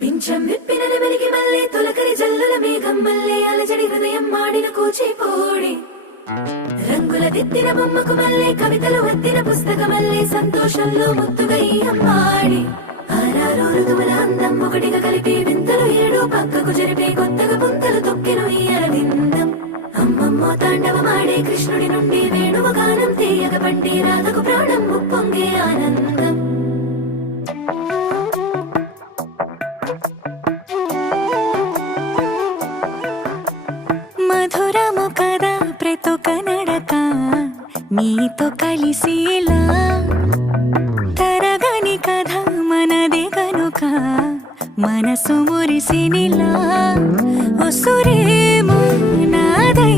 పింఛం విప్పిన నెమలికి మల్లె తొలకరి జల్లుల మేఘం మల్లె అలజడి హృదయం మాడిన కూచిపోడి రంగుల దిద్దిన బొమ్మకు మల్లె కవితలు వద్దిన పుస్తక మల్లె సంతోషంలో ముద్దుగా ఈ అమ్మాడి ఆరారు ఋతువుల అందం ఒకటిగా కలిపి వింతలు ఏడు పక్కకు జరిపే కొత్తగా పుంతలు తొక్కెను ఈ అరవిందం అమ్మమ్మో తాండవమాడే కృష్ణుడి నుండి వేణువ గానం తీయగ పండి రాధకు ప్రాణం ఉప్పొంగే ఆనందం మధురము కదా ప్రతొక నడక నీతో కలిసేలా తరగని కథ మనదే కనుక మనసు మురిసినిలా ఉసురేమో నాదై